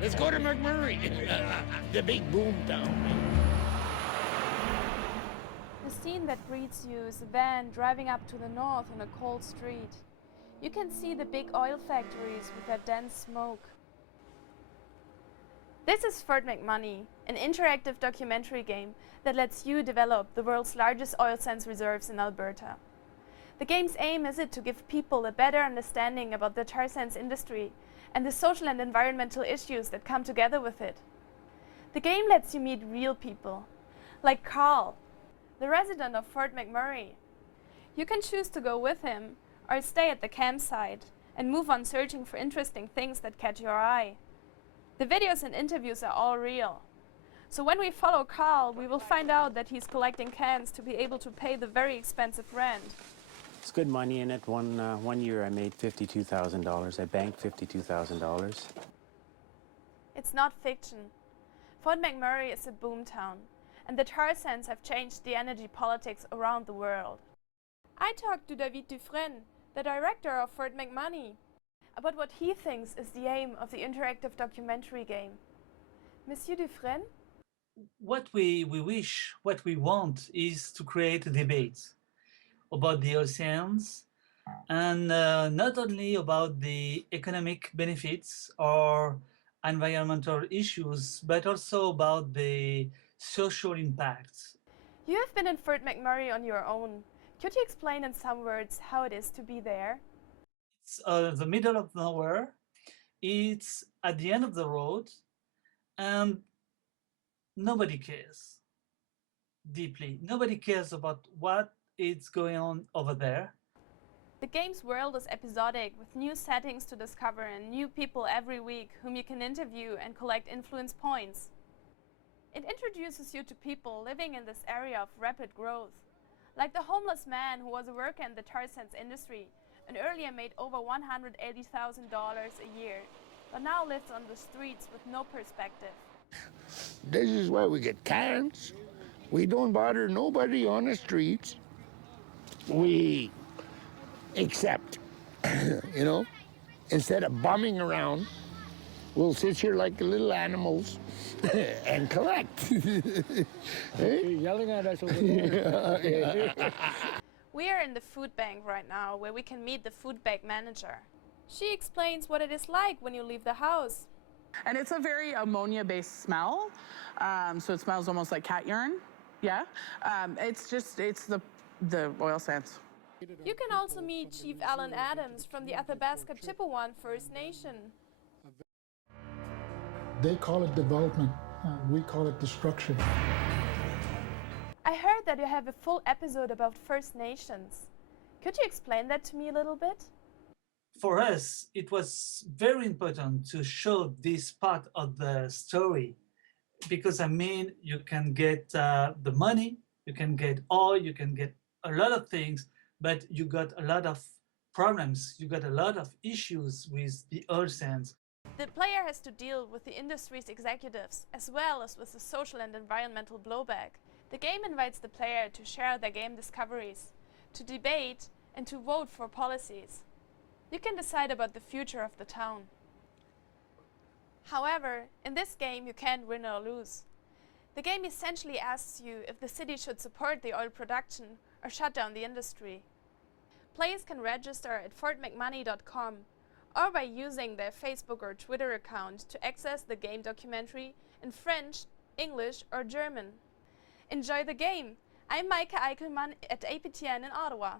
Let's go to McMurray, the big boom town. The scene that greets you is a van driving up to the north on a cold street. You can see the big oil factories with their dense smoke. This is Fort Mcmoney, an interactive documentary game that lets you develop the world's largest oil sands reserves in Alberta. The game's aim is to give people a better understanding about the tar sands industry and the social and environmental issues that come together with it. The game lets you meet real people, like Carl, the resident of Fort McMurray. You can choose to go with him or stay at the campsite and move on searching for interesting things that catch your eye. The videos and interviews are all real. So when we follow Carl, we will find out that he's collecting cans to be able to pay the very expensive rent. It's good money in it. One year I made $52,000. I banked $52,000. It's not fiction. Fort McMurray is a boomtown, and the tar sands have changed the energy politics around the world. I talked to David Dufresne, the director of Fort McMoney, about what he thinks is the aim of the interactive documentary game. Monsieur Dufresne? What we wish, what we want is to create a debate about the oil sands, and not only about the economic benefits or environmental issues, but also about the social impacts. You have been in Fort McMurray on your own. Could you explain in some words how it is to be there? It's the middle of nowhere. It's at the end of the road, and nobody cares deeply. Nobody cares about what is going on over there. The game's world is episodic, with new settings to discover and new people every week whom you can interview and collect influence points. It introduces you to people living in this area of rapid growth, like the homeless man who was a worker in the tar sands industry and earlier made over $180,000 a year, but now lives on the streets with no perspective. This is why we get cans. We don't bother nobody on the streets. We accept, you know, instead of bumming around, we'll sit here like little animals and collect. You're yelling at us over there. We are in the food bank right now, where we can meet the food bank manager. She explains what it is like when you leave the house. And it's a very ammonia-based smell, so it smells almost like cat urine. Yeah, it's the oil sands. You can also meet Chief Alan Adams from the Athabasca Chippewan First Nation. They call it development, we call it destruction. I heard that you have a full episode about First Nations. Could you explain that to me a little bit? For us, it was very important to show this part of the story, because I mean, you can get the money, you can get oil, you can get a lot of things, but you got a lot of problems, you got a lot of issues with the oil sands. The player has to deal with the industry's executives, as well as with the social and environmental blowback. The game invites the player to share their game discoveries, to debate, and to vote for policies. You can decide about the future of the town. However, in this game you can't win or lose. The game essentially asks you if the city should support the oil production or shut down the industry. Players can register at fortmcmoney.com or by using their Facebook or Twitter account to access the game documentary in French, English or German. Enjoy the game! I'm Maike Eichelmann at APTN in Ottawa.